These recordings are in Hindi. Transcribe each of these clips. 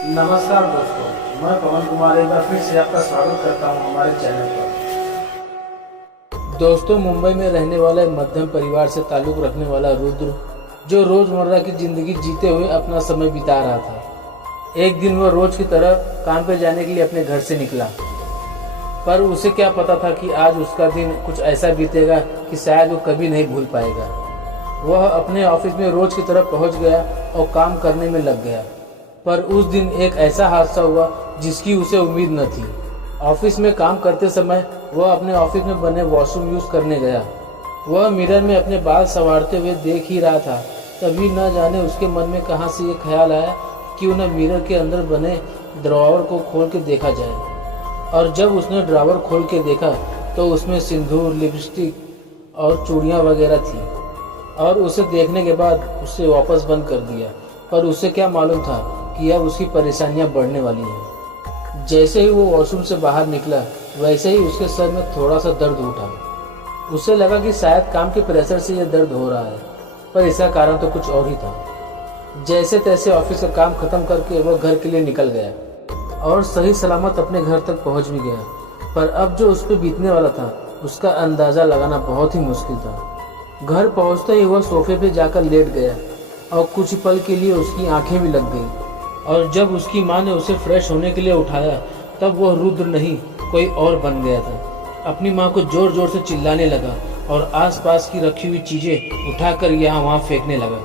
नमस्कार दोस्तों, मैं पवन कुमार एक बार फिर से आपका स्वागत करता हूं हमारे चैनल पर। दोस्तों, मुंबई में रहने वाला मध्यम परिवार से ताल्लुक रखने वाला रुद्र जो रोजमर्रा की जिंदगी जीते हुए अपना समय बिता रहा था। एक दिन वह रोज की तरह काम पे जाने के लिए अपने घर से निकला, पर उसे क्या पता था कि आज उसका दिन कुछ ऐसा बीतेगा कि शायद वो कभी नहीं भूल पाएगा। वह अपने ऑफिस में रोज की तरह पहुंच गया और काम करने में लग गया, पर उस दिन एक ऐसा हादसा हुआ जिसकी उसे उम्मीद न थी। ऑफिस में काम करते समय वह अपने ऑफिस में बने वॉशरूम यूज करने गया। वह मिरर में अपने बाल संवारते हुए देख ही रहा था, तभी न जाने उसके मन में कहां से ये ख्याल आया कि उन्हें मिरर के अंदर बने ड्रॉवर को खोल के देखा जाए। और जब उसने ड्रॉवर खोल के देखा तो उसमें सिंदूर, लिपस्टिक और चूड़ियाँ वगैरह थी, और उसे देखने के बाद उसे वापस बंद कर दिया। पर उसे क्या मालूम था कि अब उसकी परेशानियां बढ़ने वाली हैं। जैसे ही वो वॉशरूम से बाहर निकला, वैसे ही उसके सर में थोड़ा सा दर्द उठा। उसे लगा कि शायद काम के प्रेशर से यह दर्द हो रहा है, पर इसका कारण तो कुछ और ही था। जैसे तैसे ऑफिस का काम खत्म करके वह घर के लिए निकल गया और सही सलामत अपने घर तक पहुंच भी गया। पर अब जो उस पर बीतने वाला था उसका अंदाजा लगाना बहुत ही मुश्किल था। घर पहुंचते ही वह सोफे पे जाकर लेट गया और कुछ पल के लिए उसकी आंखें भी लग गई। और जब उसकी माँ ने उसे फ्रेश होने के लिए उठाया, तब वह रुद्र नहीं कोई और बन गया था। अपनी माँ को जोर जोर से चिल्लाने लगा और आसपास की रखी हुई चीजें उठाकर यहाँ वहाँ फेंकने लगा।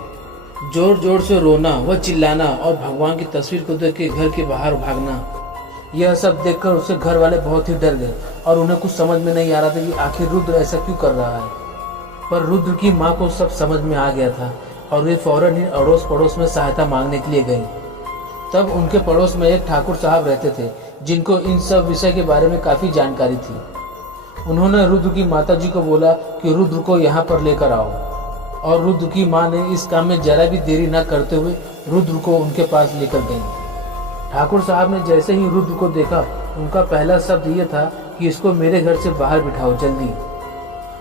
जोर जोर से रोना, वह चिल्लाना और भगवान की तस्वीर को देख के घर के बाहर भागना, यह सब देखकर उसके घर वाले बहुत ही डर गए और उन्हें कुछ समझ में नहीं आ रहा था कि आखिर रुद्र ऐसा क्यों कर रहा है। पर रुद्र की माँ को सब समझ में आ गया था और वे फौरन ही अड़ोस पड़ोस में सहायता मांगने के लिए गई। तब उनके पड़ोस में एक ठाकुर साहब रहते थे जिनको इन सब विषय के बारे में काफी जानकारी थी। उन्होंने रुद्र की माता जी को बोला कि रुद्र को यहाँ पर लेकर आओ, और रुद्र की माँ ने इस काम में जरा भी देरी न करते हुए रुद्र को उनके पास लेकर गई। ठाकुर साहब ने जैसे ही रुद्र को देखा, उनका पहला शब्द यह था कि इसको मेरे घर से बाहर बिठाओ जल्दी,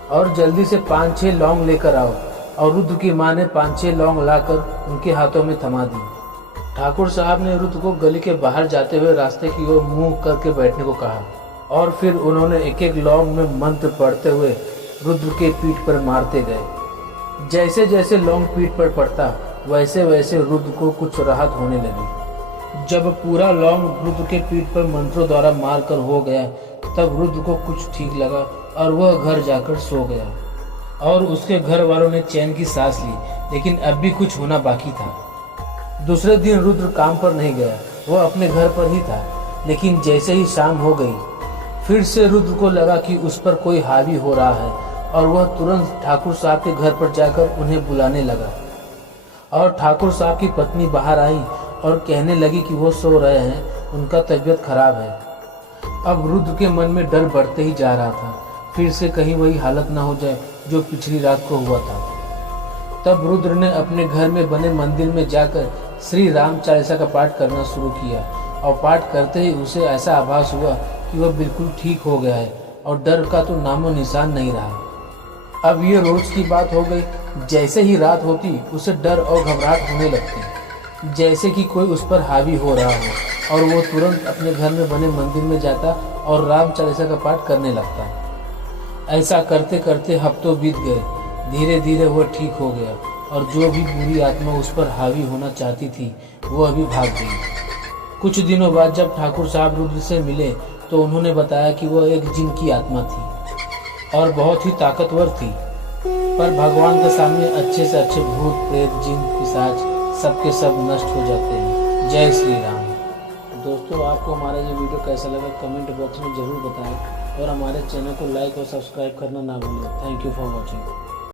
और जल्दी से 5-6 लौंग लेकर आओ। और रुद्र की माँ ने 5-6 लौंग लाकर उनके हाथों में थमा दी। ठाकुर साहब ने रुद्र को गली के बाहर जाते हुए रास्ते की ओर मुंह करके बैठने को कहा, और फिर उन्होंने एक एक लौंग में मंत्र पढ़ते हुए रुद्र के पीठ पर मारते गए। जैसे जैसे लौंग पीठ पर पड़ता, वैसे वैसे रुद्र को कुछ राहत होने लगी। जब पूरा लौंग रुद्र के पीठ पर मंत्रों द्वारा मारकर हो गया, तब रुद्र को कुछ ठीक लगा और वह घर जाकर सो गया। और उसके घर वालों ने चैन की सांस ली, लेकिन अब भी कुछ होना बाकी था। दूसरे दिन रुद्र काम पर नहीं गया, वह अपने घर पर ही था। लेकिन जैसे ही शाम हो गई, फिर से रुद्र को लगा कि उस पर कोई हावी हो रहा है, और वह तुरंत ठाकुर साहब के घर पर जाकर उन्हें बुलाने लगा। और ठाकुर साहब की पत्नी बाहर आई और कहने लगी कि वो सो रहे हैं, उनका तबीयत खराब है। अब रुद्र के मन में डर बढ़ते ही जा रहा था, फिर से कहीं वही हालत ना हो जाए जो पिछली रात को हुआ था। तब रुद्र ने अपने घर में बने मंदिर में जाकर श्री राम चालीसा का पाठ करना शुरू किया, और पाठ करते ही उसे ऐसा आभास हुआ कि वह बिल्कुल ठीक हो गया है और डर का तो नामो निशान नहीं रहा। अब ये रोज की बात हो गई। जैसे ही रात होती, उसे डर और घबराहट होने लगती, जैसे कि कोई उस पर हावी हो रहा हो, और वो तुरंत अपने घर में बने मंदिर में जाता और राम चालीसा का पाठ करने लगता। ऐसा करते करते हफ्तों बीत गए। धीरे धीरे वह ठीक हो गया, और जो भी बुरी आत्मा उस पर हावी होना चाहती थी, वह अभी भाग गई। कुछ दिनों बाद जब ठाकुर साहब रुद्र से मिले, तो उन्होंने बताया कि वह एक जिन की आत्मा थी और बहुत ही ताकतवर थी। पर भगवान के सामने अच्छे से अच्छे भूत, प्रेत, जिन, पिशाच सबके सब नष्ट हो जाते हैं। जय श्री राम। दोस्तों, आपको हमारा ये वीडियो कैसा लगा कमेंट बॉक्स में ज़रूर बताएं, और हमारे चैनल को लाइक और सब्सक्राइब करना ना भूलें। Thank you for watching.